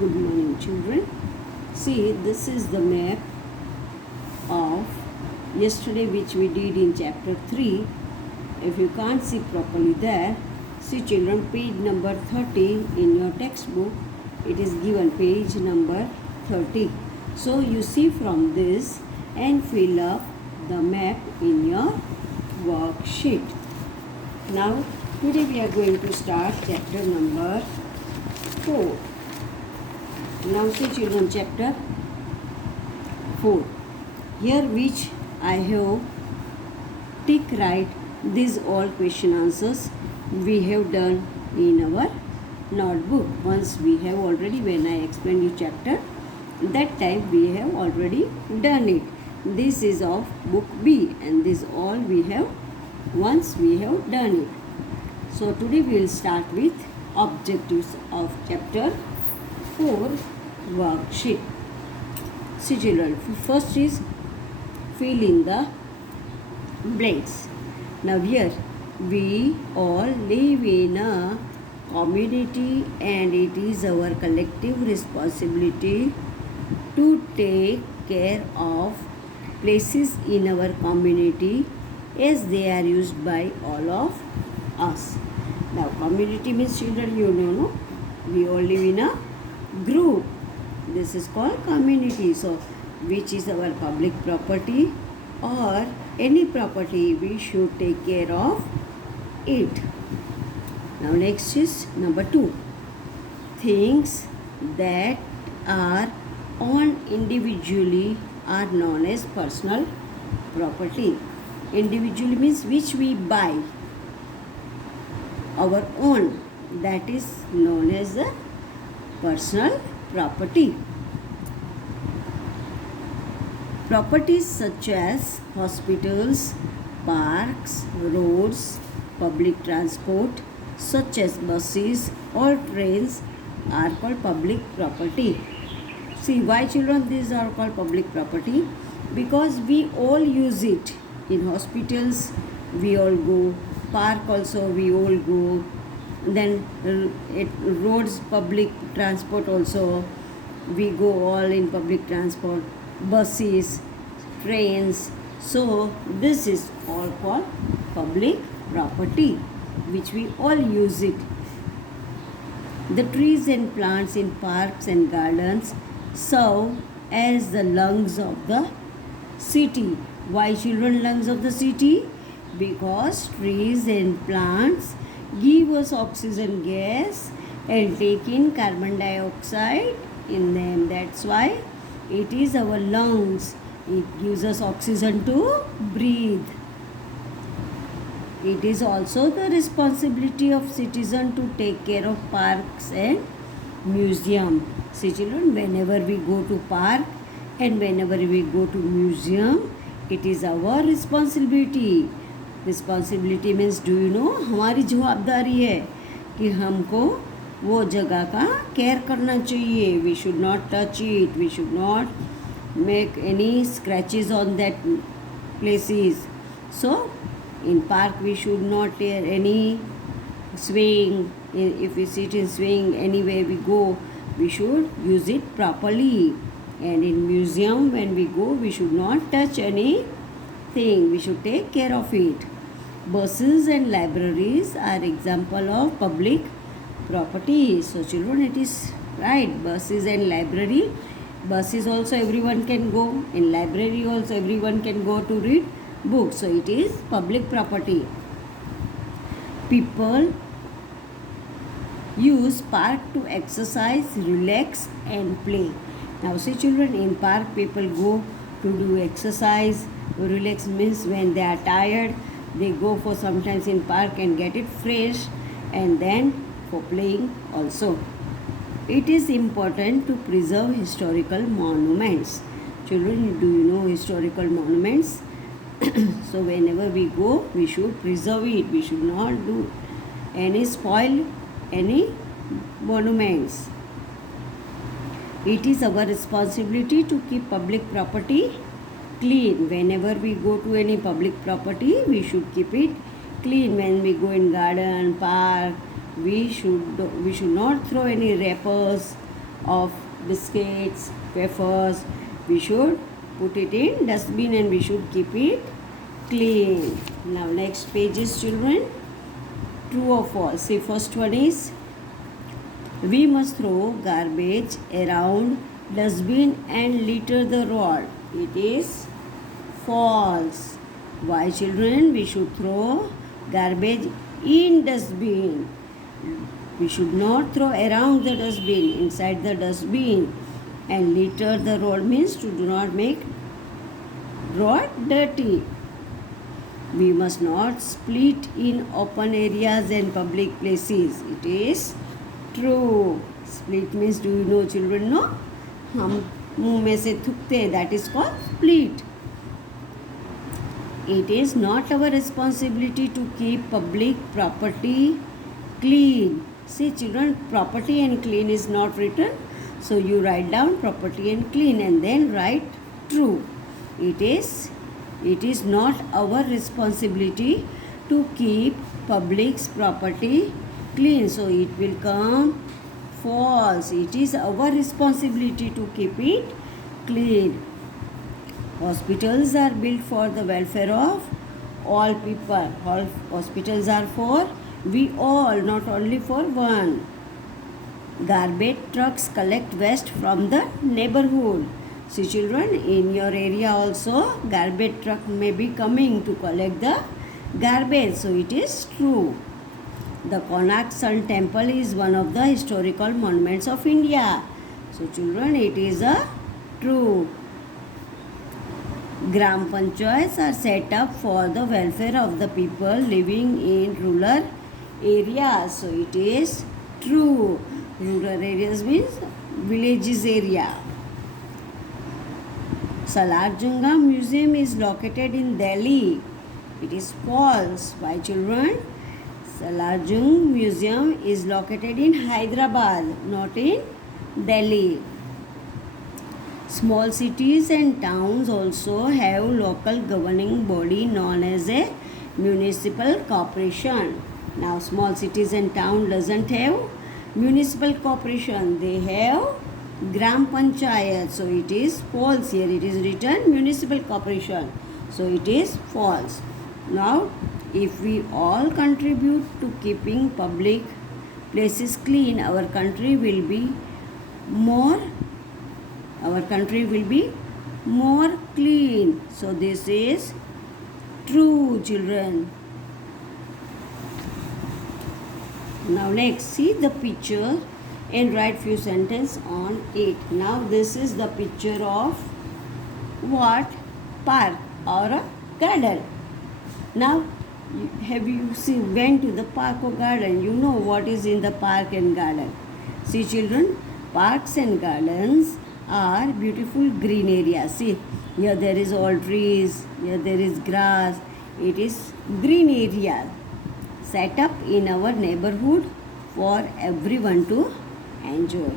Good morning, children. See, this is the map of yesterday which we did in chapter 3. If you can't see properly there, see children, page number 30 in your textbook. It is given page number 30. So you see from this and fill up the map in your worksheet. Now, today we are going to start chapter number 4. Now see children, chapter 4. Here which I have tick right these all question answers we have done in our notebook. Once we have already, when I explained you chapter, that time we have already done it. This is of book B and this all we have once we have done it. So today we will start with objectives of chapter 4 worksheet. See children, first is fill in the blanks. Now here we all live in a community and it is our collective responsibility to take care of places in our community as they are used by all of us. Now community means children, you know, we all live in a group. This is called community. So which is our public property or any property, we should take care of it. Now next is number 2. Things that are owned individually are known as personal property. Individually means which we buy, our own, that is known as the personal property. Properties such as hospitals, parks, roads, public transport such as buses or trains are called public property. See why children these are called public property? Because we all use it. In hospitals we all go, park also we all go, then roads, public transport also we go all in public transport, buses, trains. So this is all called public property which we all use it. The trees and plants in parks and gardens serve as the lungs of the city. Why children lungs of the city? Because trees and plants give us oxygen gas and take in carbon dioxide in them. That's why it is our lungs. It gives us oxygen to breathe. It is also the responsibility of citizen to take care of parks and museum. See children, whenever we go to park and whenever we go to museum, it is our responsibility. Responsibility means do you know, हमारी जवाबदारी है कि हमको वो जगह का care करना चाहिए. We should not touch it, we should not make any scratches on that places. So in park we should not tear any swing. If we sit in swing, anywhere we go, we should use it properly. And in museum when we go, we should not touch anything, we should take care of it. Buses and libraries are example of public property. So children, it is right, buses and library. Buses also everyone can go, in library also everyone can go to read books. So it is public property. People use park to exercise, relax and play. Now see children, in park people go to do exercise. Relax means when they are tired, they go for sometimes in park and get it fresh, and then for playing also. It is important to preserve historical monuments. Children, do you know historical monuments? So whenever we go, we should preserve it. We should not do any spoil any monuments. It is our responsibility to keep public property clean. Whenever we go to any public property, we should keep it clean. When we go in garden, park, we should not throw any wrappers of biscuits, wafers, we should put it in dustbin and we should keep it clean. Now next page is children. True or false? See, first one is we must throw garbage around dustbin and litter the road. It is false. Why children? We should throw garbage in dustbin. We should not throw around the dustbin, inside the dustbin. And litter the road means to do not make road dirty. We must not split in open areas and public places. It is true. Split means, do you know children? No? हम मुंह में से थूकते हैं, that is called split. It is not our responsibility to keep public property clean. See children, property and clean is not written. So you write down property and clean and then write true. It is not our responsibility to keep public's property clean. So it will come false. It is our responsibility to keep it clean. Hospitals are built for the welfare of all people. All hospitals are for we all, not only for one. Garbage trucks collect waste from the neighborhood. See children, in your area also garbage truck may be coming to collect the garbage. So it is true. The Konark Sun Temple is one of the historical monuments of India. So children, it is a true. Gram Panchayats are set up for the welfare of the people living in rural areas. So it is true. Rural areas means villages area. Salarjunga Museum is located in Delhi. It is false. Why children? Salarjung Museum is located in Hyderabad, not in Delhi. Small cities and towns also have local governing body known as a municipal corporation. Now small cities and town doesn't have municipal corporation. They have Gram Panchayat. So it is false here. It is written municipal corporation. So it is false. Now if we all contribute to keeping public places clean, our country will be more clean. So this is true children. Now next, see the picture and write few sentences on it. Now this is the picture of what? Park or a garden. Now have you went to the park or garden? You know what is in the park and garden. See children, parks and gardens are beautiful green areas. See, here there is all trees, here there is grass. It is green area set up in our neighborhood for everyone to enjoy.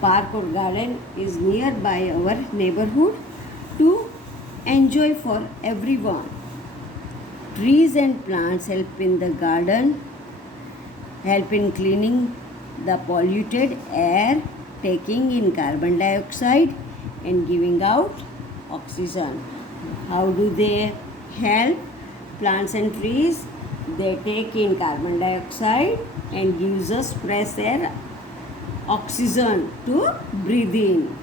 Park or garden is nearby our neighborhood to enjoy for everyone. Trees and plants help in the garden, help in cleaning the polluted air, taking in carbon dioxide and giving out oxygen. How do they help? Plants and trees, they take in carbon dioxide and gives us fresh air, oxygen to breathe in.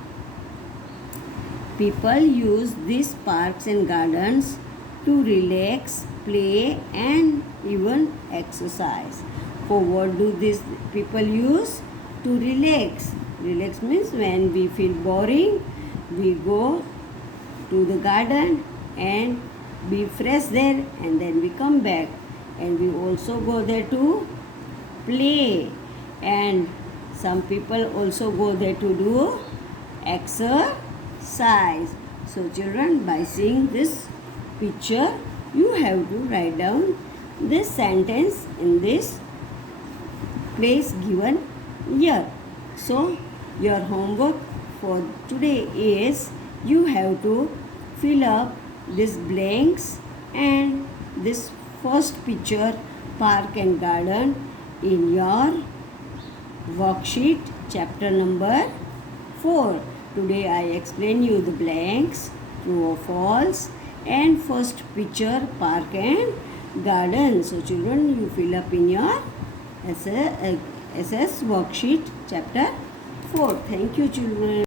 People use these parks and gardens to relax, play and even exercise. For what do these people use? To relax. Relax means when we feel boring, we go to the garden and be fresh there and then we come back. And we also go there to play. And some people also go there to do exercise. So children, by seeing this picture, you have to write down this sentence in this place given here. So your homework for today is you have to fill up these blanks and this first picture, park and garden, in your worksheet chapter number 4. Today I explain you the blanks, true or false, and first picture, park and garden. So children, you fill up in your SS worksheet chapter 4. Thank you children.